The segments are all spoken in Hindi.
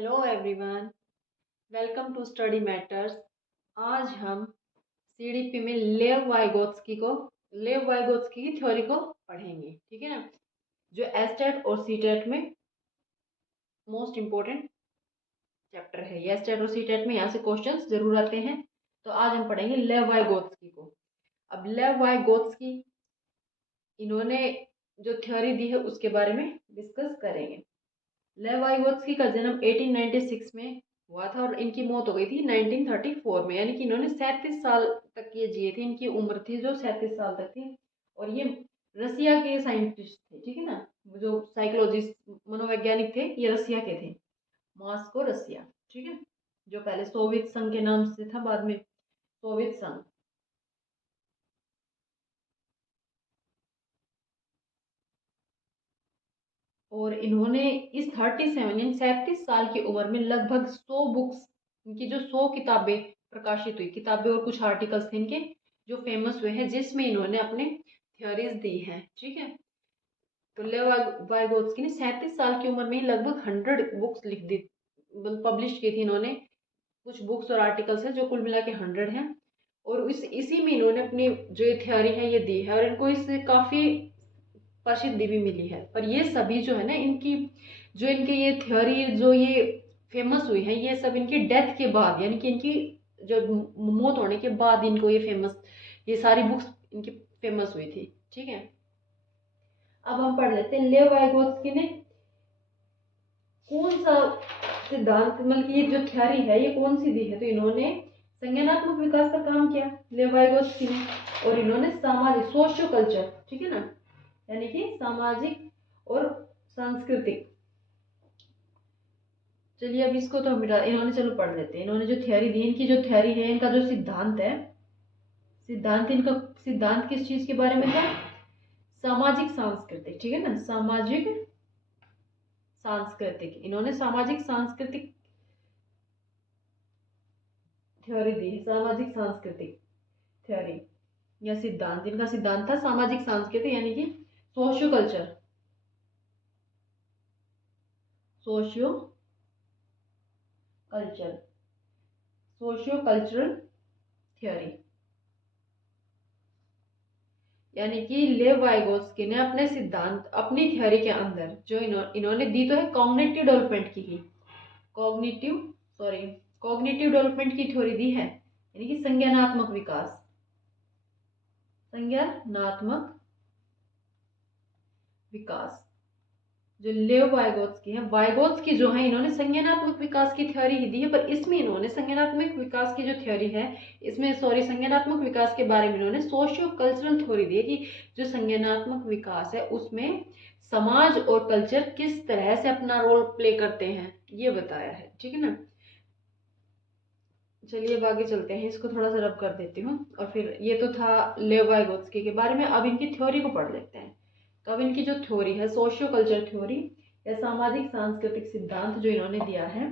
Hello everyone, welcome to study matters. आज हम सीडीपी में लेव वाइगोत्स्की की थ्योरी को पढ़ेंगे। ठीक है ना, जो एस्टेट और सीटेट में मोस्ट इम्पोर्टेंट चैप्टर है। ये एस्टेट और सीटेट में यहाँ से क्वेश्चंस जरूर आते हैं। तो आज हम पढ़ेंगे लेव वाइगोत्स्की को। अब लेव वाइगोत्स्की इन्होंने जो थ्योरी दी है उसके बारे में डिस्कस करेंगे। लेव वाइगोत्स्की का जन्म 1896 में हुआ था और इनकी मौत हो गई थी 1934 में। यानी कि इन्होंने 37 साल तक ये जिए थे। इनकी उम्र थी जो 37 साल तक थी। और ये रसिया के साइंटिस्ट थे। ठीक है ना, जो साइकोलॉजिस्ट मनोवैज्ञानिक थे ये रसिया के थे। मॉस्को रसिया। ठीक है, जो पहले सोवियत संघ के नाम से था, बाद में सोवियत संघ। और इन्होंने इस 37 साल की उम्र में लगभग 100 बुक्स, इनकी जो 100 किताबें प्रकाशित हुई, किताबें और कुछ आर्टिकल्स थे इनके जो फेमस हुए हैं, जिसमें इन्होंने अपने थ्योरीज दी हैं। ठीक है, तो लेव वाइगोत्स्की ने 37 साल की उम्र में लगभग 100 बुक्स लिख दी, पब्लिश की थी इन्होंने। कुछ बुक्स और आर्टिकल्स हैं जो कुल मिला के 100 हैं। और इसी में इन्होंने अपनी जो ये थ्योरी है ये दी है, और इनको इससे काफ़ी प्रसिद्धि भी मिली है। पर ये सभी जो है ना, इनकी जो इनके ये थ्योरी जो ये फेमस हुई है, ये सब इनकी डेथ के बाद, यानी कि इनकी जो मौत होने के बाद इनको ये सारी बुक्स इनकी फेमस हुई थी। ठीक है, अब हम पढ़ लेते हैं लेव वाइगोत्स्की ने कौन सा सिद्धांत, मतलब कि ये जो थ्योरी है ये कौन सी दी है। तो इन्होंने संज्ञानात्मक विकास पर काम किया लेव वाइगोत्स्की ने, और इन्होंने सामाजिक सोशियो कल्चर, ठीक है ना, यानी कि सामाजिक और सांस्कृतिक। चलिए अब इसको तो मिटा, इन्होंने चलो पढ़ लेते हैं। इन्होंने जो थ्योरी दी, इनकी जो थ्योरी है, इनका जो सिद्धांत है, इनका सिद्धांत किस चीज के बारे में था? सामाजिक सांस्कृतिक। ठीक है ना, सामाजिक सांस्कृतिक। इन्होंने सामाजिक सांस्कृतिक थ्योरी दी है, सामाजिक सांस्कृतिक थ्योरी या सिद्धांत। इनका सिद्धांत था सामाजिक सांस्कृतिक, यानी कि socio culture, socio culture, socio cultural theory. यानी कि लेव वाइगोत्स्की ने अपने सिद्धांत, अपनी थ्योरी के अंदर जो इन्होंने दी तो है कॉग्निटिव डेवलपमेंट की ही, कॉग्निटिव डेवलपमेंट की थ्योरी दी है, यानी कि संज्ञानात्मक विकास, संज्ञानात्मक विकास। जो लेव वाइगोत्स्की है, वाइगोत्स्की जो है, इन्होंने संज्ञानात्मक विकास की थ्योरी ही दी है। पर इसमें इन्होंने संज्ञानात्मक विकास की जो थ्योरी है, इसमें संज्ञानात्मक विकास के बारे में इन्होंने सोशियो कल्चरल थ्योरी दी है कि जो संज्ञानात्मक विकास है उसमें समाज और कल्चर किस तरह से अपना रोल प्ले करते हैं, ये बताया है। ठीक है ना, चलिए अब आगे चलते हैं। इसको थोड़ा सा रब कर देती हूँ। और फिर ये तो था लेव वाइगोत्स्की के बारे में। अब इनकी थ्योरी को पढ़ लेते हैं। तो अब इनकी जो थ्योरी है, सोशियो कल्चर थ्योरी या सामाजिक सांस्कृतिक सिद्धांत जो इन्होंने दिया है,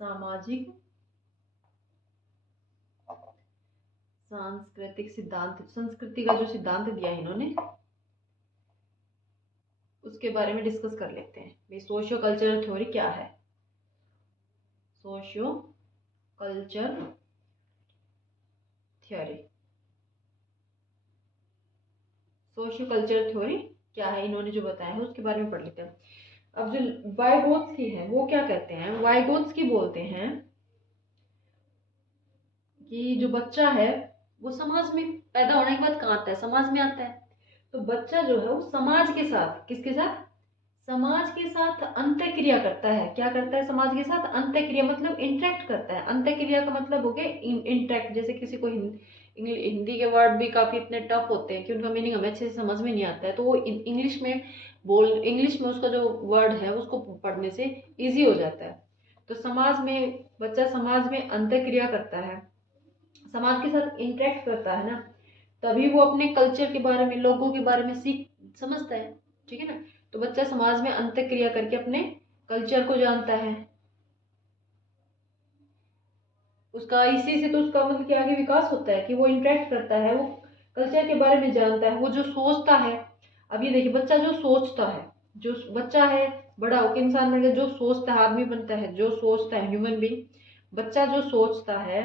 सामाजिक सांस्कृतिक सिद्धांत, संस्कृति का जो सिद्धांत दिया है इन्होंने, उसके बारे में डिस्कस कर लेते हैं। भाई सोशियो कल्चरल थ्योरी क्या है? Socio culture theory, socio culture theory क्या है, इन्होंने जो बताया है उसके बारे में पढ़ लेते हैं। अब जो वाइगोत्स्की है वो क्या कहते हैं? वाइगोत्स्की बोलते हैं कि जो बच्चा है वो समाज में पैदा होने के बाद कहाँ आता है? समाज में आता है। तो बच्चा जो है वो समाज के साथ, किसके साथ? समाज के साथ अंतःक्रिया करता है। क्या करता है? समाज के साथ अंतःक्रिया, मतलब इंटरेक्ट करता है। अंतःक्रिया का मतलब हो गया इंटरेक्ट। जैसे किसी को हिंदी के वर्ड भी काफी इतने टफ होते हैं कि उनका मीनिंग हमें अच्छे से समझ में नहीं आता है, तो वो इंग्लिश में उसका जो वर्ड है उसको पढ़ने से इजी हो जाता है। तो समाज में बच्चा समाज में अंतःक्रिया करता है, समाज के साथ इंटरेक्ट करता है ना, तभी वो अपने कल्चर के बारे में, लोगों के बारे में समझता है। ठीक है ना, तो बच्चा समाज में अंतःक्रिया करके अपने कल्चर को जानता है। उसका इसी से तो उसका मतलब कि आगे विकास होता है कि वो इंटरेक्ट करता है, वो कल्चर के बारे में जानता है, वो जो सोचता है। अब ये देखिए, बच्चा जो सोचता है, जो बच्चा है बड़ा होकर इंसान बन गया, जो सोचता है आदमी बनता है, जो सोचता है ह्यूमन बीइंग, बच्चा जो सोचता है,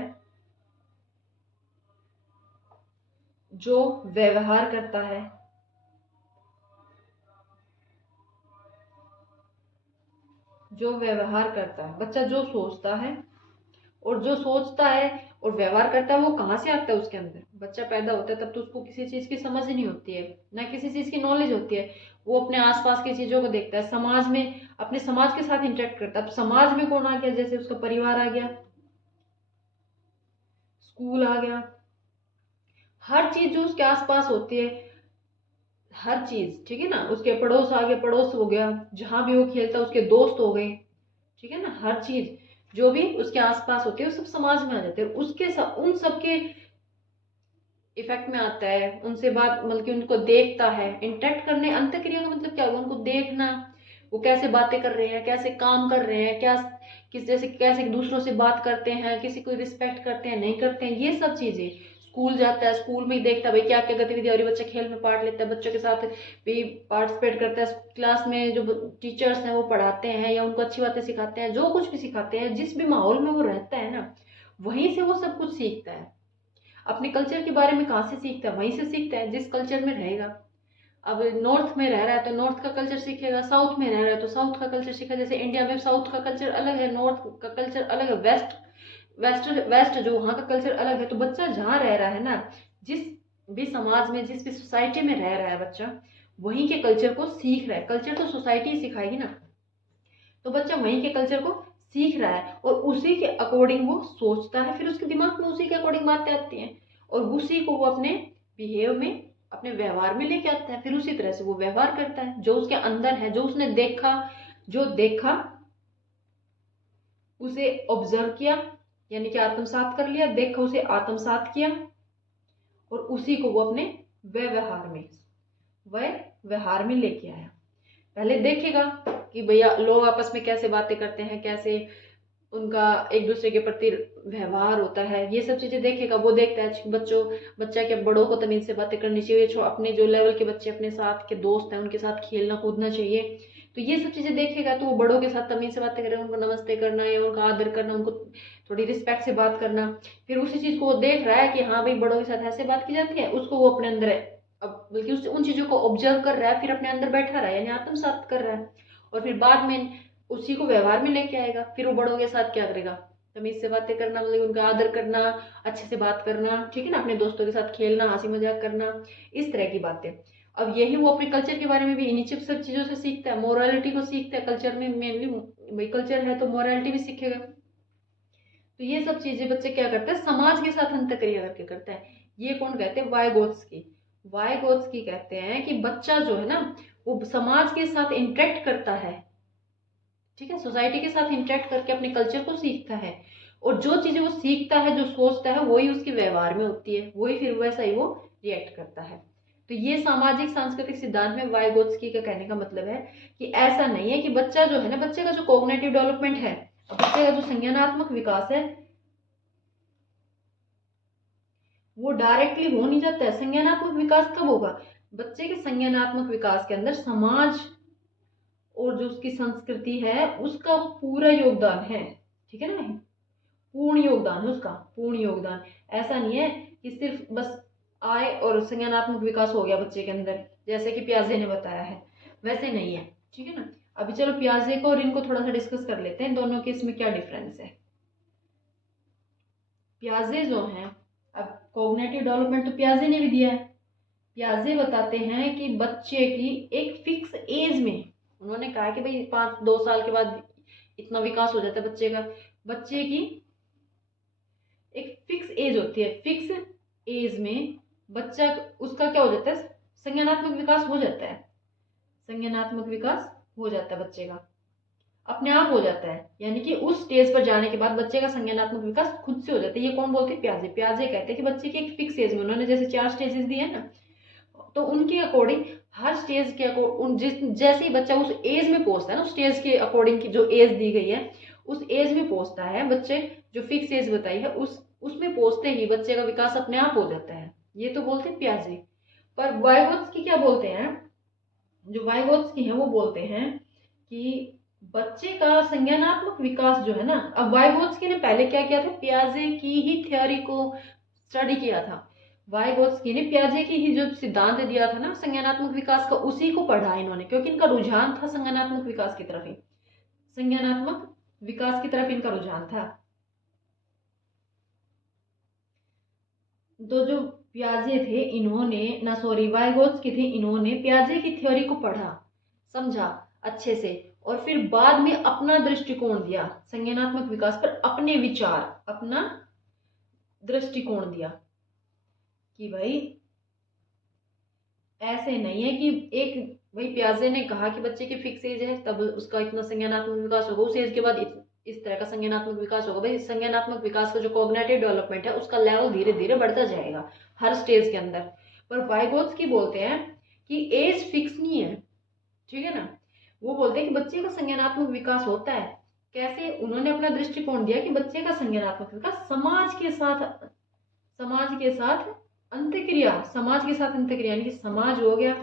जो व्यवहार करता है, जो व्यवहार करता है, बच्चा जो सोचता है और जो सोचता है और व्यवहार करता है, वो कहाँ से आता है उसके अंदर। बच्चा पैदा होता है तब तो उसको किसी चीज की समझ ही नहीं होती है, ना किसी चीज की नॉलेज होती है। वो अपने आसपास की चीजों को देखता है, समाज में अपने समाज के साथ इंटरेक्ट करता है। अब समाज में कौन आ गया, जैसे उसका परिवार आ गया, स्कूल आ गया, हर चीज जो उसके आसपास होती है, हर चीज, ठीक है ना। उसके पड़ोस आ गया, पड़ोस हो गया, जहां भी वो खेलता है उसके दोस्त हो गए, ठीक है ना। हर चीज जो भी उसके आसपास होती है वो सब समाज में आ जाते हैं, उन सब के इफेक्ट में आता है। उनसे बात मतलब कि उनको देखता है, इंटरेक्ट करने, अंतःक्रिया का मतलब क्या होगा, उनको देखना, वो कैसे बातें कर रहे हैं, कैसे काम कर रहे हैं, क्या किस जैसे कैसे दूसरों से बात करते हैं, किसी को रिस्पेक्ट करते हैं नहीं करते हैं, ये सब चीजें। स्कूल जाता है, स्कूल में ही देखता है भाई क्या क्या गतिविधि हो रही है, बच्चा खेल में पार्ट लेता है, बच्चों के साथ भी पार्टिसिपेट करता है, क्लास में जो टीचर्स हैं वो पढ़ाते हैं या उनको अच्छी बातें सिखाते हैं, जो कुछ भी सिखाते हैं, जिस भी माहौल में वो रहता है ना, वहीं से वो सब कुछ सीखता है। अपने कल्चर के बारे में कहाँ से सीखता है, वहीं से सीखता है जिस कल्चर में रहेगा। अब नॉर्थ में रह रहा है तो नॉर्थ का कल्चर सीखेगा, साउथ में रह रहा है तो साउथ का कल्चर सीखेगा। जैसे इंडिया में साउथ का कल्चर अलग है, नॉर्थ का कल्चर अलग है, वेस्ट जो वहाँ का कल्चर अलग है। तो बच्चा जहाँ रह रहा है ना, जिस भी समाज में, जिस भी सोसाइटी में रह रहा है बच्चा, वहीं के कल्चर को सीख रहा है। कल्चर तो सोसाइटी ही सिखाएगी ना, तो बच्चा वहीं के कल्चर को सीख रहा है और उसी के अकॉर्डिंग वो सोचता है, फिर उसके दिमाग में उसी के अकॉर्डिंग बातें आती हैं और उसी को वो अपने बिहेव में, अपने व्यवहार में लेके आता है। फिर उसी तरह से वो व्यवहार करता है, जो उसके अंदर है, जो उसने देखा, जो देखा उसे ऑब्जर्व किया, यानी कि आत्मसात कर लिया, देखा उसे आत्मसात किया और उसी को वो अपने व्यवहार में लेके आया। पहले देखेगा कि भैया लोग आपस में कैसे बातें करते हैं, कैसे उनका एक दूसरे के प्रति व्यवहार होता है, ये सब चीजें देखेगा। वो देखता है बच्चा के बड़ों को तमीज से बातें करनी चाहिए, अपने जो लेवल के बच्चे अपने साथ के दोस्त हैं उनके साथ खेलना कूदना चाहिए। तो ये सब चीजें देखेगा तो वो बड़ों के साथ तमीज से बातें करेगा, उनको नमस्ते करना या उनका आदर करना, उनको थोड़ी रिस्पेक्ट से बात करना। फिर उसी चीज को वो देख रहा है कि हाँ भाई बड़ों के साथ ऐसे बात की जाती है, उसको वो अपने अंदर अब बल्कि उससे उन चीजों को ऑब्जर्व कर रहा है, फिर अपने अंदर बैठा रहा है, यानी आत्मसात कर रहा है। और फिर बाद में उसी को व्यवहार में लेके आएगा। फिर वो बड़ों के साथ क्या करेगा, तमीज से बातें करना, मतलब उनका आदर करना, अच्छे से बात करना, ठीक है ना, अपने दोस्तों के साथ खेलना, हंसी मजाक करना, इस तरह की बातें। अब यही वो अपने कल्चर के बारे में भी इन्हीं सब चीजों से सीखता है, मोरालिटी को सीखता है। कल्चर में मेनली भाई कल्चर है तो मोरालिटी भी सीखेगा। तो ये सब चीजें बच्चे क्या करते हैं, समाज के साथ अंतःक्रिया करके करता है। ये कौन कहते हैं, वाइगोत्स्की कहते हैं कि बच्चा जो है ना वो समाज के साथ इंटरेक्ट करता है, ठीक है, सोसाइटी के साथ इंटरेक्ट करके अपने कल्चर को सीखता है और जो चीजें वो सीखता है, जो सोचता है, वही उसके व्यवहार में होती है, वही फिर वैसा ही वो रिएक्ट करता है। तो ये सामाजिक सांस्कृतिक सिद्धांत में वाइगोत्स्की का कहने का मतलब है कि ऐसा नहीं है कि बच्चा जो है ना, बच्चे का जो कॉग्निटिव डेवलपमेंट है, बच्चे का जो संज्ञानात्मक विकास है, वो डायरेक्टली हो नहीं जाता है। संज्ञानात्मक विकास कब होगा, बच्चे के संज्ञानात्मक विकास के अंदर समाज और जो उसकी संस्कृति है उसका पूरा योगदान है, ठीक है ना, पूर्ण योगदान है उसका, पूर्ण योगदान। ऐसा नहीं है कि सिर्फ बस आए और संज्ञानात्मक विकास हो गया बच्चे के अंदर, जैसे कि पियाजे ने बताया है, वैसे नहीं है, ठीक है ना। अभी चलो पियाजे को और इनको थोड़ा सा डिस्कस कर लेते हैं, दोनों के इसमें क्या डिफरेंस है। पियाजे जो है, अब कॉग्निटिव डेवलपमेंट तो पियाजे ने भी दिया है। पियाजे बताते हैं कि बच्चे की एक फिक्स एज में, उन्होंने कहा कि भाई 2 साल के बाद इतना विकास हो जाता है बच्चे का। बच्चे की एक फिक्स एज होती है, फिक्स एज में बच्चा उसका क्या हो जाता है, संज्ञानात्मक विकास हो जाता है, संज्ञानात्मक विकास हो जाता है बच्चे का, अपने आप हो जाता है। यानी कि उस स्टेज पर जाने के बाद बच्चे का संज्ञानात्मक विकास खुद से हो जाता है। ये कौन बोलते हैं, पियाजे कहते हैं कि बच्चे की एक फिक्स एज में, उन्होंने जैसे 4 स्टेजेस दिए हैं ना, तो उनके अकॉर्डिंग हर स्टेज के अकॉर्डिंग जैसे ही बच्चा उस एज में पहुंचता है ना, उस स्टेज के अकॉर्डिंग की जो एज दी गई है उस एज में पहुंचता है बच्चे, जो फिक्स एज बताई है उसमें पहुंचते ही बच्चे का विकास अपने आप हो जाता है। ये तो बोलते हैं पियाजे। पर वाइगोत्स्की क्या बोलते हैं, जो वाइगोत्स्की हैं वो बोलते हैं कि बच्चे का संज्ञानात्मक विकास जो है ना, अब वाइगोत्स्की ने पहले क्या किया था, पियाजे की ही थ्योरी को स्टडी किया था। वाइगोत्स्की ने पियाजे की ही जो सिद्धांत दिया था ना संज्ञानात्मक विकास का, उसी को पढ़ा इन्होंने, क्योंकि इनका रुझान था संज्ञानात्मक विकास की तरफ ही, संज्ञानात्मक विकास की तरफ इनका रुझान था। तो जो पियाजे थे इन्होंने ना, सॉरी वाइगोत्स्की थे, इन्होंने पियाजे की थ्योरी को पढ़ा, समझा अच्छे से, और फिर बाद में अपना दृष्टिकोण दिया संज्ञानात्मक विकास पर, अपने विचार, अपना दृष्टिकोण दिया कि भाई ऐसे नहीं है कि एक, भाई पियाजे ने कहा कि बच्चे की फिक्स एज है तब उसका इतना संज्ञानात्मक विकास होगा, उस एज के बाद इस तरह का संज्ञानात्मक विकास होगा। भाई संज्ञानात्मक विकास का जो कॉग्निटिव डेवलपमेंट है उसका लेवल धीरे धीरे बढ़ता जाएगा हर स्टेज के अंदर। पर वाइगोत्स्की बोलते हैं कि एज फिक्स नहीं है, ठीक है ना। वो बोलते हैं कि बच्चे का संज्ञानात्मक विकास होता है कैसे, उन्होंने अपना दृष्टिकोण दिया कि बच्चे का संज्ञानात्मक विकास समाज के साथ अंतक्रिया, समाज के साथ अंतक्रिया, यानी कि समाज हो गया,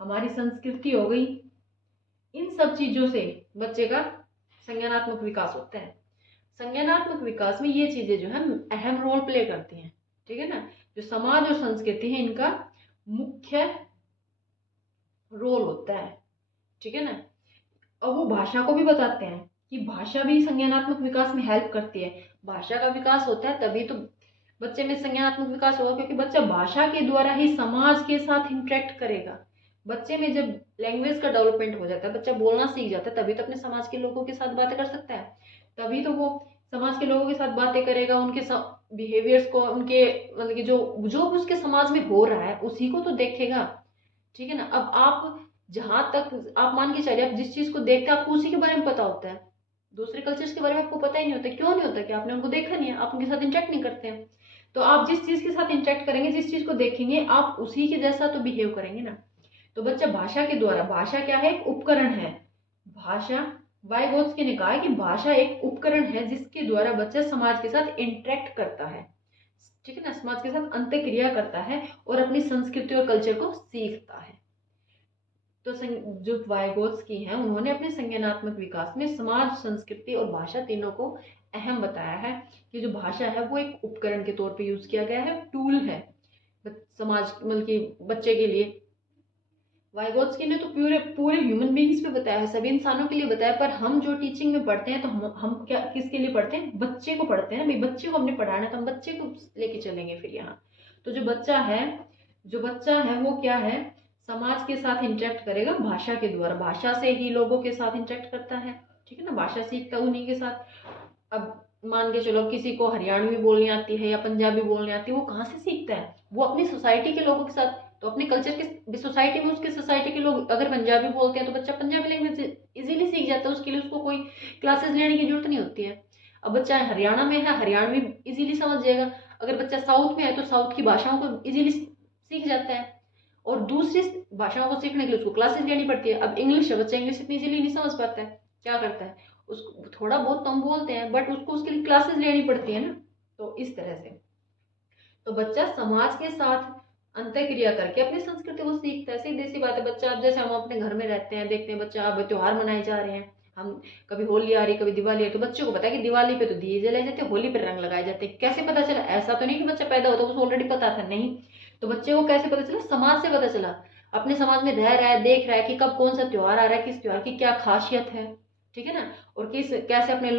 हमारी संस्कृति हो गई, इन सब चीजों से बच्चे का संज्ञानात्मक विकास होता है। संज्ञानात्मक विकास में ये चीजें जो है अहम रोल प्ले करती हैं, ठीक है ना। जो समाज और संस्कृति है इनका मुख्य रोल होता है, ठीक है ना। और वो भाषा को भी बताते हैं कि भाषा भी संज्ञानात्मक विकास में हेल्प करती है। भाषा का विकास होता है तभी तो बच्चे में संज्ञानात्मक विकास होगा, क्योंकि बच्चा भाषा के द्वारा ही समाज के साथ इंटरेक्ट करेगा। बच्चे में जब लैंग्वेज का डेवलपमेंट हो जाता है, बच्चा बोलना सीख जाता है, तभी तो अपने समाज के लोगों के साथ बातें कर सकता है, तभी तो वो समाज के लोगों के साथ बातें करेगा, उनके बिहेवियर्स को, उनके मतलब कि जो जो उसके समाज में हो रहा है उसी को तो देखेगा, ठीक है ना। अब आप जहां तक आप मान के चलिए, आप जिस चीज को देखते हैं आपको उसी के बारे में पता होता है, दूसरे कल्चर्स के बारे में आपको पता ही नहीं होता। क्यों नहीं होता? कि आपने उनको देखा नहीं है, आप उनके साथ इंटरेक्ट नहीं करते हैं। तो आप जिस चीज के साथ इंटरेक्ट करेंगे, जिस चीज को देखेंगे, आप उसी के जैसा तो बिहेव करेंगे ना। तो बच्चा भाषा के द्वारा, भाषा क्या है? एक उपकरण है। भाषा, वाइगोत्स्की ने कहा है कि भाषा एक उपकरण है जिसके द्वारा बच्चा समाज के साथ इंटरेक्ट करता है, ठीक है ना, समाज के साथ अंतःक्रिया करता है और अपनी संस्कृति और कल्चर को सीखता है। तो जो वाइगोत्स्की हैं उन्होंने अपने संज्ञानात्मक विकास में समाज, संस्कृति और भाषा तीनों को अहम बताया है कि जो भाषा है वो एक उपकरण के तौर पे यूज किया गया है, टूल है समाज, मतलब कि बच्चे के लिए। वाइगोत्स्की ने तो पूरे पूरे ह्यूमन बींग्स पे बताया है, सभी इंसानों के लिए बताया, पर हम जो टीचिंग में पढ़ते हैं तो हम क्या किसके लिए पढ़ते हैं? बच्चे को पढ़ते हैं ना भाई, बच्चे को हमने पढ़ाना है तो हम बच्चे को लेके चलेंगे फिर यहाँ। तो जो बच्चा है वो क्या है? समाज के साथ इंटरेक्ट करेगा भाषा के द्वारा, भाषा से ही लोगों के साथ इंटरेक्ट करता है, ठीक है ना, भाषा सीखता उन्हीं के साथ। अब मान के चलो किसी को हरियाणवी बोलनी आती है या पंजाबी बोलनी आती है, वो कहाँ से सीखता है? वो अपनी सोसाइटी के लोगों के साथ, तो अपने कल्चर के सोसाइटी में उसके सोसाइटी के लोग अगर पंजाबी बोलते हैं तो बच्चा पंजाबी लैंग्वेज इजीली सीख जाता है, उसके लिए उसको कोई क्लासेस लेने की जरूरत नहीं होती है। अब बच्चा हरियाणा में है, हरियाणवी इजीली समझ जाएगा। अगर बच्चा साउथ में है तो साउथ की भाषाओं को इजीली सीख जाता है, और दूसरी भाषाओं को सीखने के लिए उसको क्लासेस लेनी पड़ती है। अब इंग्लिश है, बच्चा इंग्लिश इतनी इजीली नहीं समझ पाता है, क्या करता है? उसको थोड़ा बहुत तो हम बोलते हैं, बट उसको उसके लिए क्लासेस लेनी पड़ती है ना। तो इस तरह से तो बच्चा समाज के साथ अंतःक्रिया करके अपनी संस्कृति को सीखता है। सीधी सी बात है, बच्चा, अब जैसे हम अपने घर में रहते हैं, देखते हैं बच्चा, अब त्योहार मनाए जा रहे हैं, हम कभी होली आ रही है, कभी दिवाली है, तो बच्चों को पता है कि दिवाली पे तो दिए जलाए जाते हैं, होली पे रंग लगाए जाते हैं। कैसे पता चला? ऐसा तो नहीं कि बच्चा पैदा होता है उसको ऑलरेडी पता था, नहीं। तो बच्चे को कैसे पता चला? समाज से पता चला, अपने समाज में रह रहा है, देख रहा है कि कब कौन सा त्योहार आ रहा है, किस त्योहार की क्या खासियत है, ठीक है ना, और कैसे अपने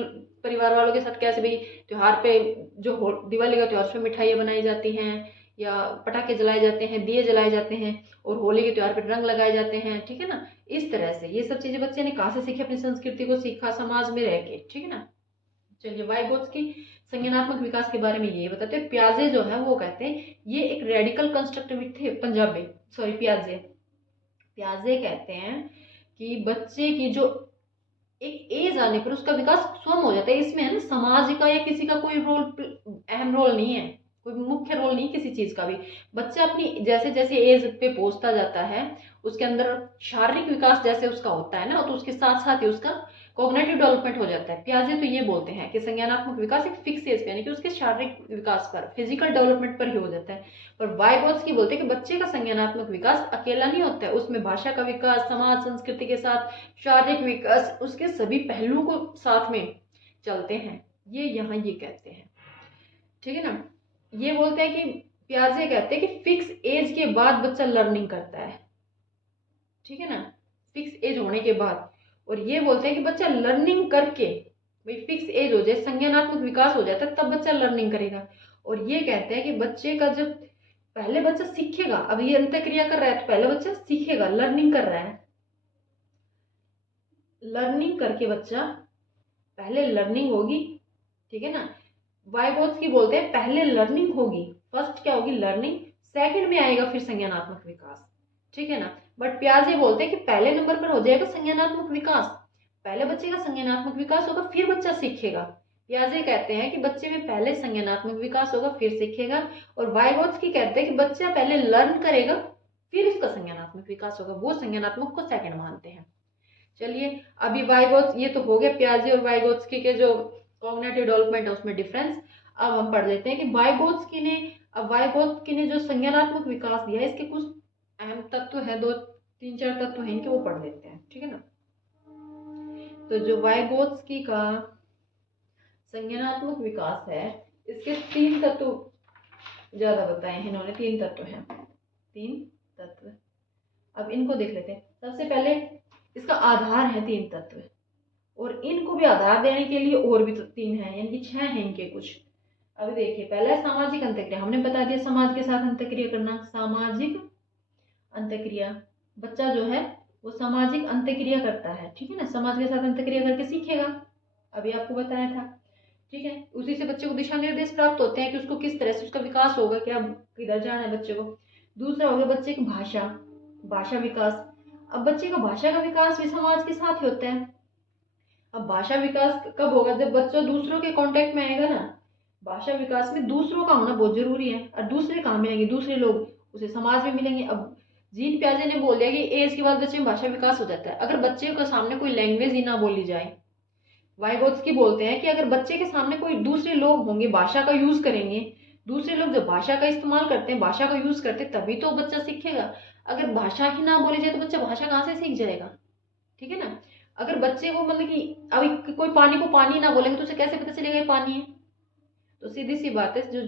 परिवार वालों के साथ कैसे भाई त्योहार पे, जो दिवाली का त्योहार, उसमें मिठाइयाँ बनाई जाती हैं या पटाखे जलाए जाते हैं, दिए जलाए जाते हैं, और होली के त्योहार पर रंग लगाए जाते हैं, ठीक है ना। इस तरह से ये सब चीजें बच्चे ने कहाँ से सीखी? अपनी संस्कृति को सीखा, समाज में रह के, ठीक है ना। चलिए, वाइगोत्स्की संज्ञानात्मक विकास के बारे में ये बताते हैं। प्याजे जो है वो कहते हैं ये एक रेडिकल कंस्ट्रक्टिविस्ट थे, पंजाबी, सॉरी प्याजे कहते हैं कि बच्चे की जो एक एज आने पर उसका विकास स्वयं हो जाता है। इसमें है ना, समाज का या किसी का कोई रोल, अहम रोल नहीं है, कोई मुख्य रोल नहीं किसी चीज का भी। बच्चा अपनी जैसे जैसे एज पे पहुंचता जाता है उसके अंदर शारीरिक विकास जैसे उसका होता है ना, तो उसके साथ साथ ही उसका कॉग्निटिव डेवलपमेंट हो जाता है। पियाजे तो ये बोलते हैं कि संज्ञानात्मक विकास एक फिक्स एज पे यानी कि उसके शारीरिक विकास पर, फिजिकल डेवलपमेंट पर ही हो जाता है। पर वाइगोत्स्की बोलते हैं कि बच्चे का संज्ञानात्मक विकास अकेला नहीं होता है, उसमें भाषा का विकास, समाज संस्कृति के साथ शारीरिक विकास, उसके सभी पहलुओं को साथ में चलते हैं। ये यहाँ ये कहते हैं, ठीक है ना। ये बोलते हैं कि पियाजे कहते हैं कि फिक्स एज के बाद बच्चा लर्निंग करता है, ठीक है ना, फिक्स एज होने के बाद। और ये बोलते हैं कि बच्चा लर्निंग करके, भाई फिक्स एज हो जाए, संज्ञानात्मक विकास हो जाता है, तब बच्चा लर्निंग करेगा। और ये कहते हैं कि बच्चे का जब पहले बच्चा सीखेगा, अब ये अंतःक्रिया कर रहा है तो पहले बच्चा सीखेगा, लर्निंग कर रहा है, लर्निंग करके बच्चा, पहले लर्निंग होगी, ठीक है ना। वाइगोत्स्की बोलते हैं पहले लर्निंग होगी, फर्स्ट क्या होगी, लर्निंग, सेकंड में आएगा फिर संज्ञानात्मक विकास, ठीक है ना। बट पियाजे बोलते हैं कि पहले नंबर पर हो जाएगा संज्ञानात्मक विकास, पहले बच्चे का संज्ञानात्मक विकास होगा फिर बच्चा सीखेगा। पियाजे कहते हैं कि बच्चे में पहले संज्ञानात्मक विकास होगा फिर सीखेगा, और वाइगोत्स्की कहते हैं कि बच्चा पहले लर्न करेगा फिर उसका संज्ञानात्मक विकास होगा, वो संज्ञानात्मक को सेकंड मानते हैं। चलिए, अभी वाइगोत्स, ये तो हो गया पियाजे और वाइगोत्स्की के जो कॉग्निटिव डेवलपमेंट है उसमें डिफरेंस। अब हम पढ़ लेते हैं कि वाइगोत्स्की ने जो संज्ञानात्मक विकास दिया है, इसके कुछ अहम तत्व है, दो तीन चार तत्व हैं इनके, वो पढ़ लेते हैं, ठीक है ना। तो जो वाइगोत्स्की का संज्ञानात्मक विकास है, इसके तीन तत्व ज्यादा बताए हैं इन्होंने, तीन तत्व हैं, तीन तत्व। अब इनको देख लेते हैं। सबसे पहले इसका आधार है तीन तत्व, और इनको भी आधार देने के लिए और भी तो तीन है, यानी कि 6 हैं इनके कुछ। अभी देखिए, पहला है सामाजिक अंतःक्रिया, हमने बता दिया समाज के साथ अंतःक्रिया करना, सामाजिक अंतःक्रिया, बच्चा जो है वो सामाजिक अंतःक्रिया करता है, ठीक है ना, समाज के साथ अंतःक्रिया करके सीखेगा, अभी आपको बताया था, ठीक है। उसी से बच्चे को दिशा निर्देश प्राप्त होते हैं कि उसको किस तरह से उसका विकास होगा, क्या किधर जाना है बच्चे को। दूसरा हो गया बच्चे की भाषा, भाषा विकास। अब बच्चे का भाषा का विकास भी समाज के साथ ही होता है। अब भाषा विकास कब होगा, जब बच्चा दूसरों के कांटेक्ट में आएगा ना। भाषा विकास में दूसरों का होना बहुत जरूरी है, और दूसरे कहाँ मिलेंगे, दूसरे लोग उसे समाज में मिलेंगे। अब जीन पियाजे ने बोल दिया कि एज के बाद बच्चे में भाषा विकास हो जाता है अगर बच्चे के सामने कोई लैंग्वेज ही ना बोली जाए। वाइगोत्स्की बोलते हैं कि अगर बच्चे के सामने कोई दूसरे लोग होंगे, भाषा का यूज करेंगे, दूसरे लोग जब भाषा का इस्तेमाल करते हैं, भाषा का यूज करते हैं, तभी तो बच्चा सीखेगा। अगर भाषा ही ना बोली जाए तो बच्चा भाषा कहाँ से सीख जाएगा, ठीक है ना। अगर बच्चे को मतलब कि अभी कोई पानी को पानी ना बोलेंगे तो उसे कैसे पता चलेगा ये पानी है। तो सीधी सी बात है, जो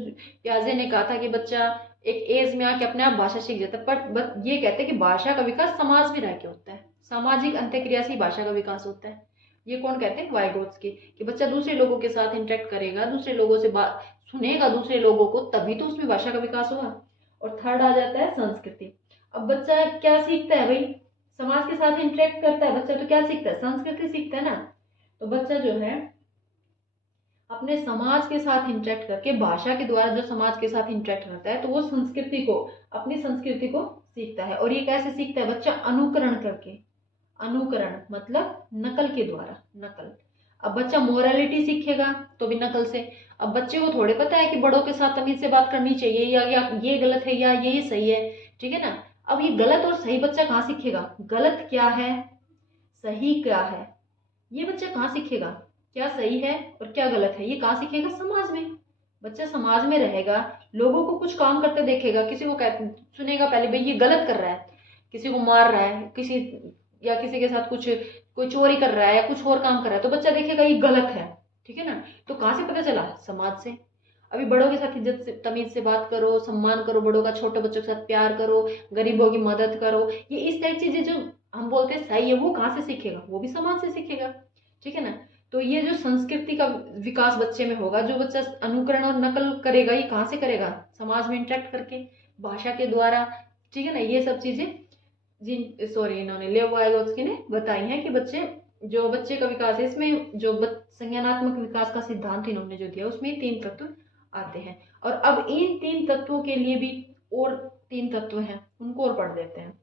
प्याजे ने कहा था कि बच्चा एक एज में आके अपने आप भाषा सीख जाता है, पर ये कहते हैं कि भाषा का विकास समाज में रह के होता है, सामाजिक अंतःक्रिया से ही भाषा का विकास होता है। ये कौन कहते हैं, वाइगोत्स्की, कि बच्चा दूसरे लोगों के साथ इंटरेक्ट करेगा, दूसरे लोगों से बात सुनेगा, दूसरे लोगों को, तभी तो उसमें भाषा का विकास होगा। और थर्ड आ जाता है संस्कृति। अब बच्चा क्या सीखता है भाई, समाज के साथ इंटरेक्ट करता है बच्चा, तो क्या सीखता है, संस्कृति सीखता है ना। तो बच्चा जो है अपने समाज के साथ इंटरेक्ट करके, भाषा के द्वारा जो समाज के साथ इंटरेक्ट करता है, तो वो संस्कृति को, अपनी संस्कृति को सीखता है। और ये कैसे सीखता है बच्चा, अनुकरण करके, अनुकरण मतलब नकल के द्वारा, नकल। अब बच्चा मोरालिटी सीखेगा तो भी नकल से। अब बच्चे को थोड़े पता है कि बड़ों के साथ तमीज से बात करनी चाहिए, या ये गलत है या यही सही है, ठीक है ना। अब ये गलत और सही बच्चा कहाँ सीखेगा, गलत क्या है सही क्या है, ये बच्चा कहाँ सीखेगा, क्या सही है और क्या गलत है, ये कहाँ सीखेगा, समाज में। बच्चा समाज में रहेगा, लोगों को कुछ काम करते देखेगा, किसी को सुनेगा पहले भाई ये गलत कर रहा है, किसी को मार रहा है, किसी के साथ कुछ, कोई चोरी कर रहा है या कुछ और काम कर रहा है, तो बच्चा देखेगा ये गलत है, ठीक है ना। तो कहाँ से पता चला, समाज से। अभी बड़ों के साथ इज्जत से, तमीज से बात करो, सम्मान करो बड़ों का, छोटे बच्चों के साथ प्यार करो, गरीबों की मदद करो, ये इस टाइप चीजें जो हम बोलते हैं सही है, वो कहाँ से सीखेगा, वो भी समाज से सीखेगा, ठीक है ना। तो ये जो संस्कृति का विकास बच्चे में होगा, जो बच्चा अनुकरण और नकल करेगा, ये कहाँ से करेगा, समाज में इंटरेक्ट करके, भाषा के द्वारा, ठीक है ना। ये सब चीजें इन्होंने लेव वाइगोत्स्की ने बताई हैं कि बच्चे का विकास है, इसमें जो संज्ञानात्मक विकास का सिद्धांत इन्होंने जो दिया उसमें 3 तत्व आते हैं। और अब इन 3 तत्वों के लिए भी और 3 तत्व हैं, उनको और पढ़ लेते हैं।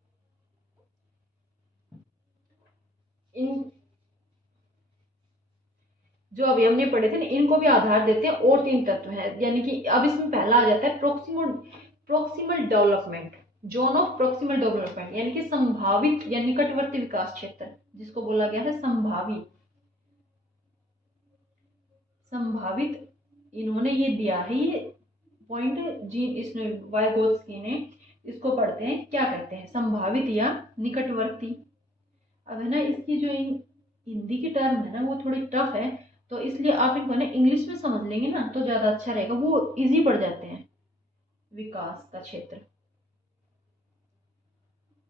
इन जो अभी हमने पढ़े थे ना, इनको भी आधार देते हैं और 3 तत्व हैं, यानी कि अब इसमें पहला आ जाता है proximal development. Zone of proximal development यानी कि संभावित या निकटवर्ती विकास क्षेत्र, जिसको बोला गया है संभावित। इन्होंने ये दिया है ये पॉइंट जी, इसने वाइगोत्स्की ने, इसको पढ़ते हैं क्या कहते हैं, संभावित या निकटवर्ती। अब है ना इसकी जो हिंदी की टर्म है ना वो थोड़ी टफ है, तो इसलिए आप इनको ना इंग्लिश में समझ लेंगे ना तो ज्यादा अच्छा रहेगा, वो इजी पड़ जाते हैं। विकास का क्षेत्र,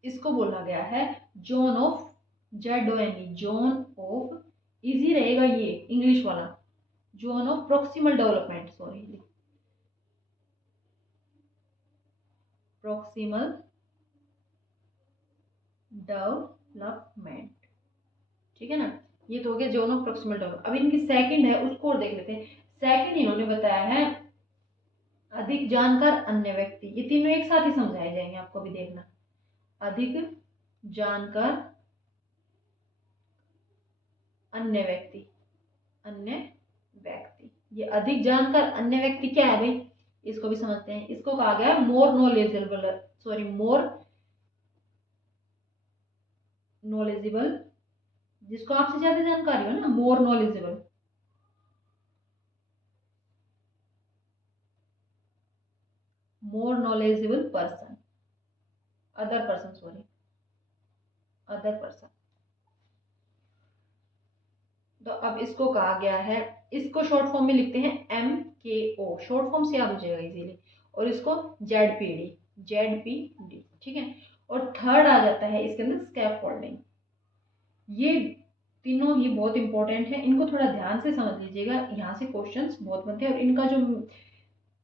इसको बोला गया है zone of ZONE, zone of, easy रहेगा ये इंग्लिश वाला, zone of proximal development, sorry proximal development, ठीक है ना। ये तो हो गया जोन ऑफ प्रोक्सिमल डेवलपमेंट। अब इनकी सेकंड है उसको और देख लेते हैं। सेकंड इन्होंने बताया है अधिक जानकार अन्य व्यक्ति। ये तीनों एक साथ ही समझाए जाएंगे, आपको भी देखना। अधिक जानकार अन्य व्यक्ति, ये अधिक जानकार अन्य व्यक्ति क्या है भाई, इसको भी समझते हैं। इसको कहा गया मोर नॉलेजेबल, जिसको आपसे ज्यादा जानकारी हो ना, more knowledgeable, person, other person. तो अब इसको कहा गया है, इसको शॉर्ट फॉर्म में लिखते हैं MKO, शॉर्ट फॉर्म से याद हो जाएगा इजीली, और इसको ZPD, ठीक है। और थर्ड आ जाता है इसके अंदर स्कैफोल्डिंग। ये तीनों ही बहुत इंपॉर्टेंट है, इनको थोड़ा ध्यान से समझ लीजिएगा, यहाँ से क्वेश्चंस बहुत बनते हैं। और इनका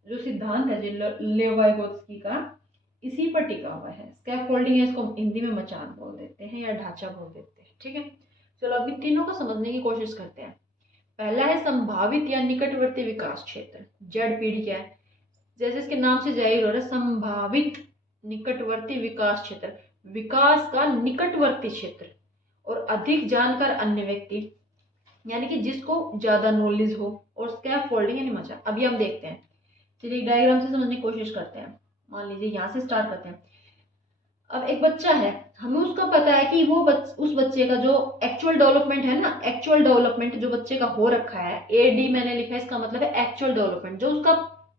जो सिद्धांत है लेव वाइगोत्स्की का, इसी पर टिका हुआ है। स्कैफोल्डिंग है, इसको हिंदी में मचान बोल देते हैं या ढांचा बोल देते हैं, ठीक है। चलो अभी तीनों को समझने की कोशिश करते हैं। पहला है संभावित या निकटवर्ती विकास क्षेत्र, ZPD क्या है, जैसे इसके नाम से जाहिर हो रहा है, संभावित निकटवर्ती विकास क्षेत्र, विकास का निकटवर्ती क्षेत्र, और अधिक जानकार अन्य व्यक्ति यानी कि जिसको ज्यादा नॉलेज हो, और स्कैफोल्डिंग यानी मचान। अभी हम देखते हैं, चलिए डायग्राम से समझने की कोशिश करते हैं। मान लीजिए यहाँ से स्टार्ट करते हैं। अब एक बच्चा है, हमें उसका पता है कि वो उस बच्चे का जो एक्चुअल डेवलपमेंट है ना, एक्चुअल डेवलपमेंट जो बच्चे का हो रखा है, AD मैंने लिखा है, इसका मतलब है एक्चुअल डेवलपमेंट, जो उसका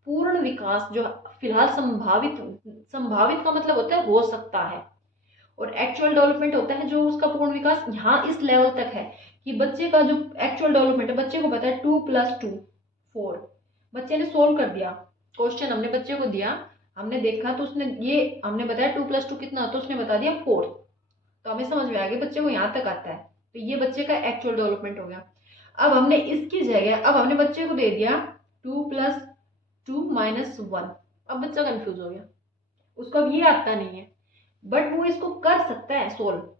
पूर्ण विकास जो फिलहाल संभावित का मतलब होता है हो सकता है, और एक्चुअल डेवलपमेंट होता है जो उसका पूर्ण विकास यहाँ इस लेवल तक है कि बच्चे का जो एक्चुअल डेवलपमेंट है, बच्चे को पता है 2 + 2 4, बच्चे ने सोल्व कर दिया क्वेश्चन, हमने बच्चे को दिया, हमने देखा तो उसने ये, हमने बताया 2 + 2 कितना, तो उसने बता दिया 4, तो हमें समझ में आ गया बच्चे को यहाँ तक आता है, तो ये बच्चे का एक्चुअल डेवलपमेंट हो गया। अब हमने इसकी जगह, अब हमने बच्चे को दे दिया 2 + 2 - 1, अब बच्चा कंफ्यूज हो गया, उसको अब ये आता नहीं है, बट वो इसको कर सकता है सोल्व,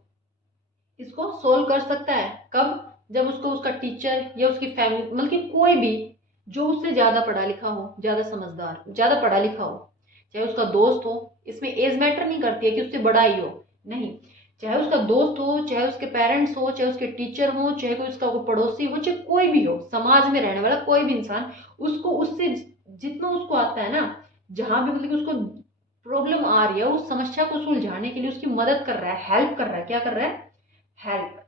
इसको सोल्व कर सकता है कब, जब उसको उसका टीचर या उसकी फैमिली, मतलब कि कोई भी जो उससे ज्यादा पढ़ा लिखा हो, ज्यादा समझदार, ज्यादा पढ़ा लिखा हो, चाहे उसका दोस्त हो, इसमें एज मैटर नहीं करती है कि उससे बड़ा ही हो, नहीं, चाहे उसका दोस्त हो, चाहे उसके पेरेंट्स हो, चाहे उसके टीचर हो, चाहे कोई उसका कोई पड़ोसी हो, चाहे कोई भी हो, समाज में रहने वाला कोई भी इंसान, उसको उससे जितना उसको आता है ना, जहां भी मतलब कि उसको प्रॉब्लम आ रही है, उस समस्या को सुलझाने के लिए उसकी मदद कर रहा है, हेल्प कर रहा है, क्या कर रहा है, हेल्प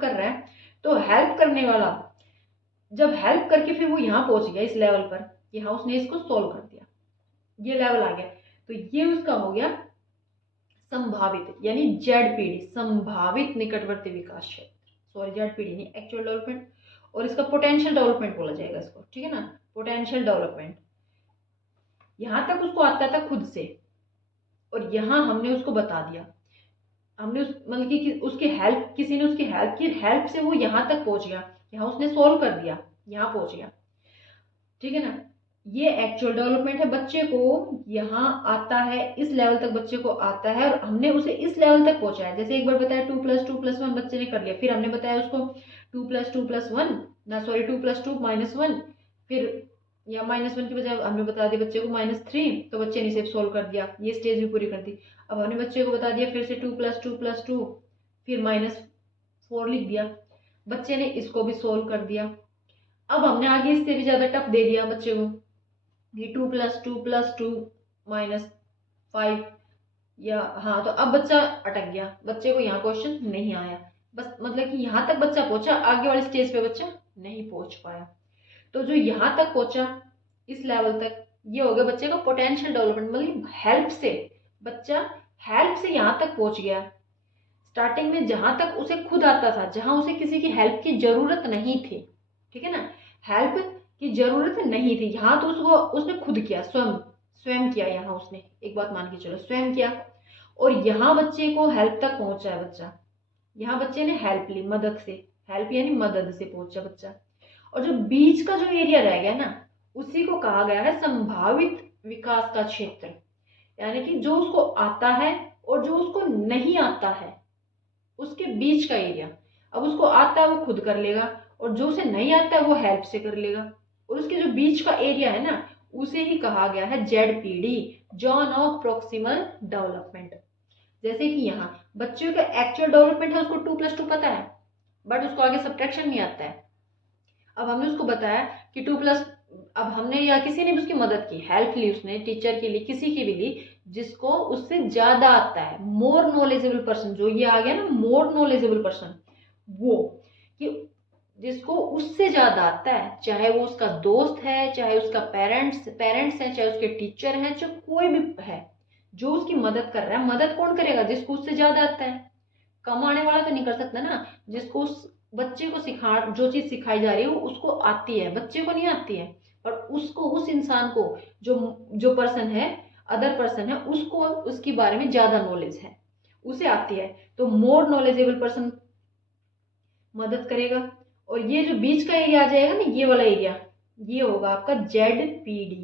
कर रहा है। तो हेल्प करने वाला जब हेल्प करके फिर वो यहाँ पहुंच गया इस लेवल पर कि हाँ उसने इसको सोल्व कर दिया, ये लेवल आ गया, तो ये उसका हो गया संभावित यानी ZPD, संभावित निकटवर्ती विकास क्षेत्र, सॉरी ZPD नहीं, एक्चुअल डेवलपमेंट, और इसका पोटेंशियल डेवलपमेंट बोला जाएगा इसको, ठीक है ना। पोटेंशियल डेवलपमेंट यहाँ तक उसको आता था खुद से, और यहाँ हमने उसको बता दिया, हमने उस मतलब कि उसकी हेल्प, किसी ने उसकी हेल्प की, हेल्प से वो यहाँ तक पहुंच गया, यहाँ उसने सोल्व कर दिया, यहाँ पहुंच गया, ठीक है ना। ये एक्चुअल डेवलपमेंट है, बच्चे को यहाँ आता है, इस लेवल तक बच्चे को आता है, और हमने उसे इस लेवल तक पहुंचाया। जैसे एक बार बताया 2 + 2 + 1 बच्चे ने कर लिया, फिर हमने बताया उसको 2 + 2 + 1 ना, सॉरी 2 + 2 - 1, फिर या -1 की बजाय हमने बता दिया बच्चे को -3, तो बच्चे ने इसे सोल्व कर दिया, ये स्टेज भी पूरी कर दी। अब हमने बच्चे को बता दिया फिर से 2 + 2 + 2, फिर -4 लिख दिया, बच्चे ने इसको भी सोल्व कर दिया। अब हमने आगे इससे भी ज्यादा टफ दे दिया बच्चे को, ये 2 + 2 + 2 - 5 या हाँ, तो अब बच्चा अटक गया, बच्चे को यहाँ क्वेश्चन नहीं आया, बस मतलब कि यहाँ तक बच्चा पहुंचा, आगे वाले स्टेज पे बच्चा नहीं पहुंच पाया। तो जो यहाँ तक पहुंचा इस लेवल तक, ये हो गया बच्चे का पोटेंशियल डेवलपमेंट, मतलब हेल्प से बच्चा हेल्प से यहाँ तक पहुंच गया। स्टार्टिंग में जहां तक उसे खुद आता था, जहां उसे किसी की हेल्प की जरूरत नहीं थी, ठीक है ना, हेल्प की जरूरत नहीं थी, यहाँ तो उसको उसने खुद किया, स्वयं स्वयं किया, यहाँ उसने एक बात मान के चलो स्वयं किया, और यहाँ बच्चे को हेल्प तक पहुंचा है बच्चा, यहाँ बच्चे ने हेल्प ली, मदद से, हेल्प यानी मदद से पहुंचा बच्चा। और जो बीच का जो एरिया रह गया ना, उसी को कहा गया है संभावित विकास का क्षेत्र, यानी कि जो उसको आता है और जो उसको नहीं आता है उसके बीच का एरिया। अब उसको आता है वो खुद कर लेगा, और जो उसे नहीं आता है वो हेल्प से कर लेगा, और उसके जो बीच का एरिया है ना, उसे ही कहा गया है ZPD, zone of proximal development. जैसे कि यहाँ बच्चों का एक्चुअल डेवलपमेंट है, उसको 2+2 पता है, बट उसको आगे सब्ट्रैक्शन नहीं आता है। अब हमने उसको बताया कि 2+, अब हमने या किसी ने भी उसकी मदद की, हेल्प ली, उसने टीचर की ली, किसी की भी ली, जिसको उससे ज्यादा आता है, मोर नॉलेजेबल पर्सन, जो ये आ गया ना मोर नॉलेजेबल पर्सन, वो कि जिसको उससे ज्यादा आता है, चाहे वो उसका दोस्त है, चाहे उसका पेरेंट्स है, चाहे उसके टीचर हैं, चाहे कोई भी है जो उसकी मदद कर रहा है। मदद कौन करेगा? जिसको उससे ज्यादा आता है। कमाने वाला तो नहीं कर सकता ना, जिसको उस बच्चे को सिखा, जो चीज सिखाई जा रही है वो उसको आती है, बच्चे को नहीं आती है, और उसको, उस इंसान को, जो जो पर्सन है, अदर पर्सन है, उसको उसके बारे में ज्यादा नॉलेज है, उसे आती है, तो मोर नॉलेजेबल पर्सन मदद करेगा। और ये जो बीच का एरिया आ जाएगा ना, ये वाला एरिया, ये होगा आपका ZPD,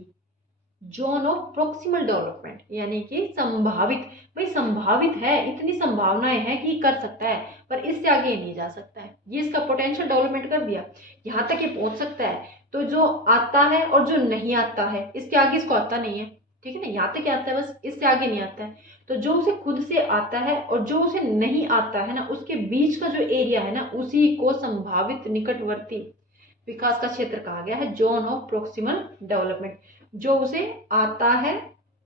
zone of proximal development, यानी कि संभावित। भाई संभावित है, इतनी संभावनाएं हैं कि कर सकता है, पर इससे आगे नहीं जा सकता है, ये इसका पोटेंशियल डेवलपमेंट कर दिया, यहाँ तक ये पहुंच सकता है। तो जो आता है और जो नहीं आता है, इसके आगे इसको आता नहीं है, ठीक है ना, यहाँ तक आता है बस, इससे आगे नहीं आता है। तो जो उसे खुद से आता है और जो उसे नहीं आता है ना, उसके बीच का जो एरिया है ना, उसी को संभावित निकटवर्ती विकास का क्षेत्र कहा गया है, जोन ऑफ प्रोक्सिमल डेवलपमेंट। जो उसे आता है,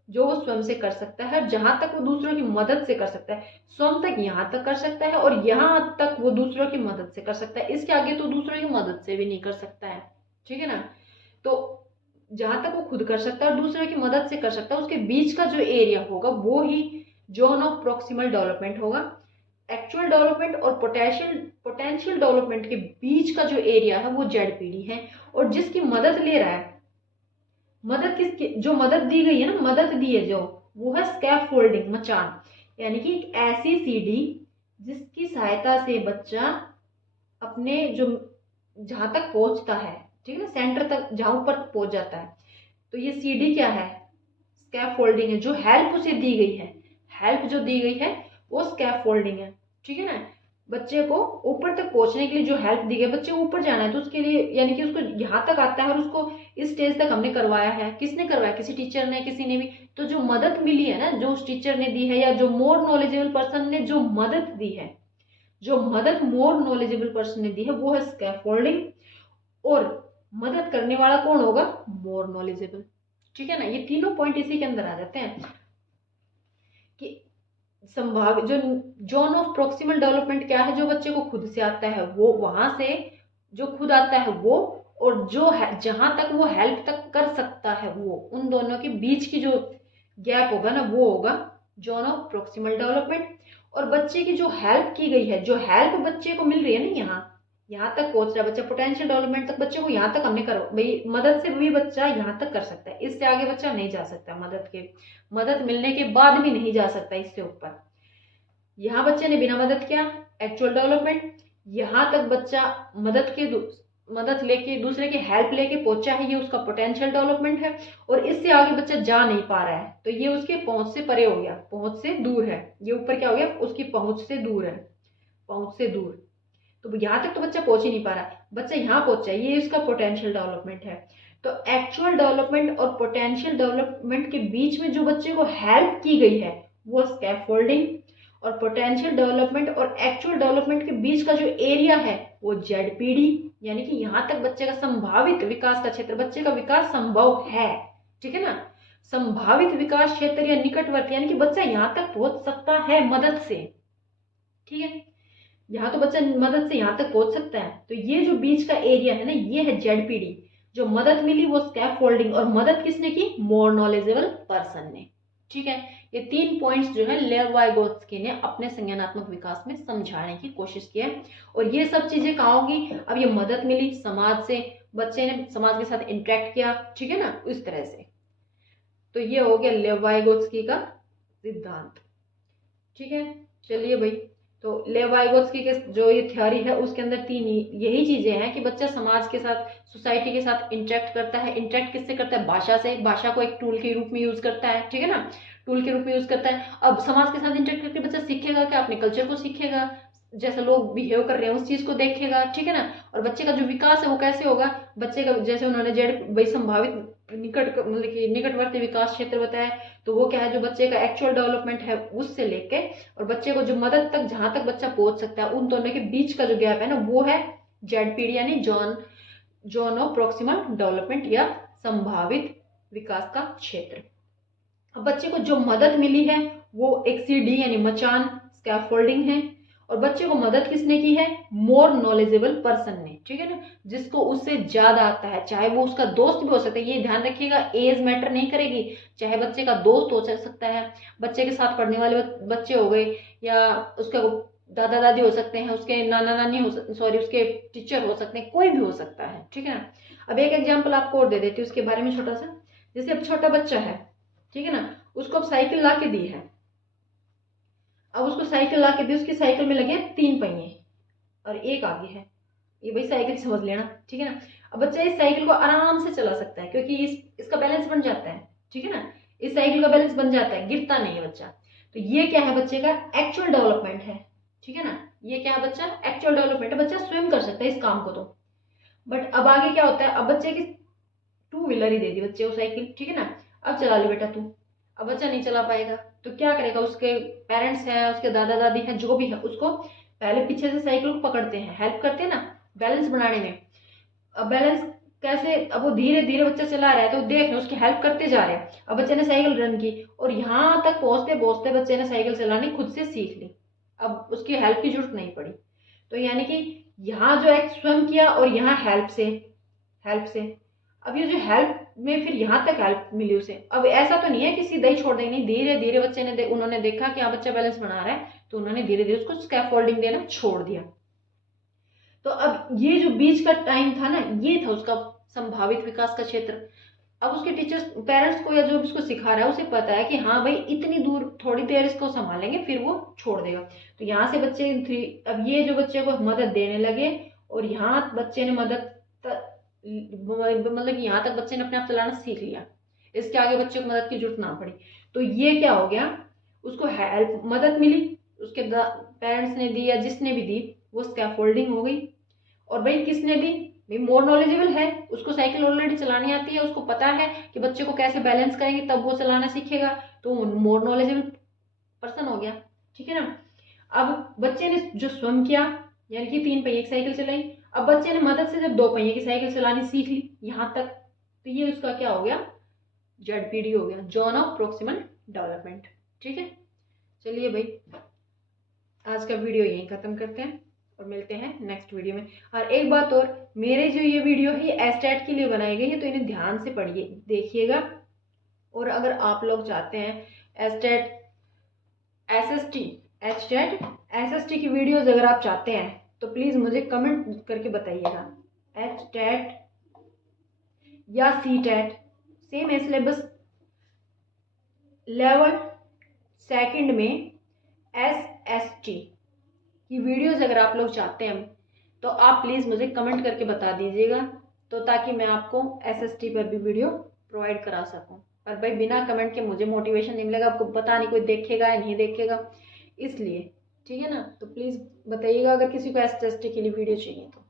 जो वो स्वयं से कर सकता है, जहां तक वो दूसरों की मदद से कर सकता है, स्वयं तक यहाँ तक कर सकता है, और यहाँ तक वो दूसरों की मदद से कर सकता है, इसके आगे तो दूसरों की मदद से भी नहीं कर सकता है, ठीक है ना। तो जहां तक वो खुद कर सकता है और दूसरों की मदद से कर सकता है, उसके बीच का जो एरिया होगा वो ही जोन ऑफ प्रोक्सिमल डेवलपमेंट होगा। एक्चुअल डेवलपमेंट और पोटेंशियल डेवलपमेंट के बीच का जो एरिया है वो ZPD है। और जिसकी मदद ले रहा है, मदद किसकी, जो मदद दी गई है ना, मदद दी है जो, वो है स्कैफोल्डिंग, मचान, यानी कि एक ऐसी सीढ़ी जिसकी सहायता से बच्चा अपने जो, जहां तक पहुंचता है, ठीक है ना, सेंटर तक जहां ऊपर पहुंच जाता है। तो ये सीढ़ी क्या है? स्कैफोल्डिंग है, जो हेल्प उसे दी गई है, हेल्प जो दी गई है वो स्कैफोल्डिंग है, ठीक है ना। बच्चे को ऊपर तक पहुंचने के लिए जो हेल्प दी गई, बच्चे को ऊपर जाना है तो उसके लिए, यानी कि उसको यहाँ तक आता है और उसको इस स्टेज तक हमने करवाया है, किसने करवाया? किसी टीचर ने, किसी ने भी। तो जो मदद मिली है ना, जो उस टीचर ने दी है, या जो मोर नॉलेजेबल पर्सन ने जो मदद दी है, जो मदद मोर नॉलेजेबल पर्सन ने दी है, वो है स्कैफोल्डिंग। और मदद करने वाला कौन होगा? मोर नॉलेजेबल, ठीक है ना। ये तीनों पॉइंट इसी के अंदर आ जाते हैं कि संभावित जो जोन ऑफ प्रोक्सिमल डेवलपमेंट क्या है, जो बच्चे को खुद से आता है वो, वहां से जो खुद आता है वो, और जो है जहां तक वो हेल्प तक कर सकता है वो, उन दोनों के बीच की जो गैप होगा ना, वो होगा जोन ऑफ प्रोक्सिमल डेवलपमेंट। और बच्चे की जो हेल्प की गई है, जो हेल्प बच्चे को मिल रही है ना, यहाँ तक पहुंच रहा है बच्चा, पोटेंशियल डेवलपमेंट तक बच्चे को यहाँ तक हमने करो भाई, मदद से भी बच्चा यहाँ तक कर सकता है, इससे आगे बच्चा नहीं जा सकता, मदद मिलने के बाद भी नहीं जा सकता इससे ऊपर। यहाँ बच्चे ने बिना मदद किया, एक्चुअल डेवलपमेंट। यहाँ तक बच्चा मदद लेके, दूसरे की हेल्प लेके पहुंचा है, ये उसका पोटेंशियल डेवलपमेंट है। और इससे आगे बच्चा जा नहीं पा रहा है, तो ये उसके पहुंच से परे हो गया, पहुंच से दूर है, ये ऊपर क्या हो गया? उसकी पहुंच से दूर है, पहुंच से दूर। तो यहाँ तक तो बच्चा पहुंच ही नहीं पा रहा, बच्चा यहाँ पहुंचा, ये इसका पोटेंशियल डेवलपमेंट है। तो एक्चुअल डेवलपमेंट और पोटेंशियल डेवलपमेंट के बीच में जो बच्चे को हेल्प की गई है वो स्कैफोल्डिंग, और पोटेंशियल डेवलपमेंट और एक्चुअल डेवलपमेंट के बीच का जो एरिया है वो ZPD, यानी कि यहाँ तक बच्चे का संभावित विकास का क्षेत्र, बच्चे का विकास संभव है, ठीक है ना। संभावित विकास क्षेत्र या निकटवर्ती, यानी कि बच्चा यहाँ तक पहुंच सकता है मदद से, ठीक है, यहाँ तो बच्चा मदद से यहाँ तक पहुंच सकता है। तो ये जो बीच का एरिया है ना, ये है जेडपीडी। जो मदद मिली वो स्कैफोल्डिंग, और मदद किसने की, मोर नॉलेजेबल पर्सन ने, ठीक है। ये 3 पॉइंट्स जो है लेव वाइगोत्स्की ने अपने संज्ञानात्मक विकास में समझाने की कोशिश की है। और ये सब चीजें कहाँ होगी, अब ये मदद मिली समाज से, बच्चे ने समाज के साथ इंटरेक्ट किया, ठीक है ना, इस तरह से। तो ये हो गया लेव वाइगोत्स्की का सिद्धांत, ठीक है। चलिए भाई, तो लेव वाइगोत्स्की के जो ये थ्योरी है उसके अंदर 3 यही चीजें हैं कि बच्चा समाज के साथ, सोसाइटी के साथ इंटरेक्ट करता है। इंटरेक्ट किससे करता है, भाषा से, भाषा को एक टूल के रूप में यूज करता है, ठीक है ना, टूल के रूप में यूज करता है। अब समाज के साथ इंटरेक्ट करके बच्चा सीखेगा क्या, अपने कल्चर को सीखेगा, जैसे लोग बिहेव कर रहे हैं उस चीज को देखेगा, ठीक है ना। और बच्चे का जो विकास है वो कैसे होगा, बच्चे का जैसे उन्होंने जेड भाई संभावित निकट मतलब कि निकटवर्ती विकास क्षेत्र बताया, तो वो क्या है, जो बच्चे का एक्चुअल डेवलपमेंट है उससे लेके और बच्चे को जो मदद तक, जहां तक बच्चा पहुंच सकता है, उन दोनों के बीच का जो गैप है ना, वो है जेडपीडी, यानी जोन ऑफ प्रॉक्सिमल डेवलपमेंट या संभावित विकास का क्षेत्र। अब बच्चे को जो मदद मिली है वो एक सीडी यानी मचान स्कैफोल्डिंग है, और बच्चे को मदद किसने की है, मोर नॉलेजेबल पर्सन ने, ठीक है ना, जिसको उससे ज्यादा आता है, चाहे वो उसका दोस्त भी हो सकता है। ये ध्यान रखिएगा, एज मैटर नहीं करेगी, चाहे बच्चे का दोस्त हो सकता है, बच्चे के साथ पढ़ने वाले बच्चे हो गए, या उसका दादा दादी हो सकते हैं, उसके नाना नानी हो सॉरी उसके टीचर हो सकते हैं, कोई भी हो सकता है, ठीक है ना। अब एक एग्जाम्पल आपको और दे देती हूँ उसके बारे में छोटा सा। जैसे अब छोटा बच्चा है, ठीक है ना, उसको अब साइकिल ला के दी है। अब उसको साइकिल ला के दी, उसकी साइकिल में लगे 3 पहिए और एक आगे है, ये भाई साइकिल समझ लेना, ठीक है ना। अब बच्चा इस साइकिल को आराम से चला सकता है क्योंकि इसका बैलेंस बन जाता है, ठीक है ना, इस साइकिल का बैलेंस बन जाता है, गिरता नहीं है बच्चा। तो ये क्या है, बच्चे का एक्चुअल डेवलपमेंट है, ठीक है ना, ये क्या है, बच्चा एक्चुअल डेवलपमेंट है, बच्चा स्विम कर सकता है इस काम को। तो बट अब आगे क्या होता है, अब बच्चे की 2 व्हीलर ही दे दी बच्चे को साइकिल, ठीक है ना, अब चला ले बेटा तू। अब बच्चा नहीं चला पाएगा तो क्या करेगा, उसके पेरेंट्स हैं, उसके दादा दादी हैं, जो भी है, उसको पहले पीछे से साइकिल को पकड़ते हैं, हेल्प करते हैं ना बैलेंस बनाने में। अब बैलेंस कैसे, अब वो धीरे धीरे बच्चा चला रहा है तो देख रहे उसकी हेल्प करते जा रहे हैं। अब बच्चे ने साइकिल रन की और यहाँ तक पहुंचते पहुंचते बच्चे ने साइकिल चलानी खुद से सीख ली, अब उसकी हेल्प की जरूरत नहीं पड़ी। तो यानी कि यहाँ जो एक स्वयं किया और यहाँ हेल्प से अब ये जो हेल्प में फिर यहाँ तक हेल्प मिली उसे। अब ऐसा तो नहीं है कि सीधा ही छोड़ देंगे, नहीं, धीरे धीरे बच्चे ने उन्होंने देखा कि हाँ बच्चा बैलेंस बना रहा है, तो उन्होंने धीरे धीरे उसको स्कैफोल्डिंग देना छोड़ दिया। तो अब ये जो बीच का टाइम था ना, ये था उसका संभावित विकास का क्षेत्र। अब उसके टीचर्स पेरेंट्स को या जो उसको सिखा रहा है उसे पता है कि हाँ भाई इतनी दूर थोड़ी देर इसको संभालेंगे फिर वो छोड़ देगा। तो यहाँ से बच्चे अब ये जो बच्चे को मदद देने लगे और यहाँ बच्चे ने मदद मतलब यहाँ तक बच्चे ने अपने आप चलाना सीख लिया, इसके आगे बच्चे को मदद की जरूरत ना पड़ी। तो ये क्या हो गया, उसको हेल्प मदद मिली, उसके पेरेंट्स ने दी या जिसने भी दी, वो स्कैफोल्डिंग हो गई। और भाई किसने दी, भाई मोर नॉलेजेबल है, उसको साइकिल ऑलरेडी चलानी आती है, उसको पता है कि बच्चे को कैसे बैलेंस करेंगे तब वो चलाना सीखेगा, तो मोर नॉलेजेबल पर्सन हो गया, ठीक है ना। अब बच्चे ने जो स्वयं किया यानी कि 3 पहिए की साइकिल चलाई, अब बच्चे ने मदद से जब 2 पहिए की साइकिल चलानी सीख ली यहाँ तक, तो ये उसका क्या हो गया, जेडपीडी हो गया, जोन ऑफ प्रॉक्सिमल डेवलपमेंट, ठीक है। चलिए भाई, आज का वीडियो यहीं खत्म करते हैं और मिलते हैं नेक्स्ट वीडियो में। और एक बात और, मेरे जो ये वीडियो है ये एस्टेट के लिए बनाई गई है, तो इन्हें ध्यान से पढ़िए देखिएगा। और अगर आप लोग चाहते हैं एस्टेट एसएसटी की वीडियोस अगर आप चाहते हैं तो प्लीज मुझे कमेंट करके बताइएगा। एचटेट या सीटेट सेम है सिलेबस, लेवल 2 में एसएसटी की वीडियोस अगर आप लोग चाहते हैं तो आप प्लीज मुझे कमेंट करके बता दीजिएगा, तो ताकि मैं आपको एसएसटी पर भी वीडियो प्रोवाइड करा सकूं। पर भाई बिना कमेंट के मुझे मोटिवेशन नहीं मिलेगा, आपको पता नहीं कोई देखेगा या नहीं देखेगा, इसलिए ठीक है ना। तो प्लीज बताइएगा अगर किसी को एसएसटी के लिए वीडियो चाहिए तो।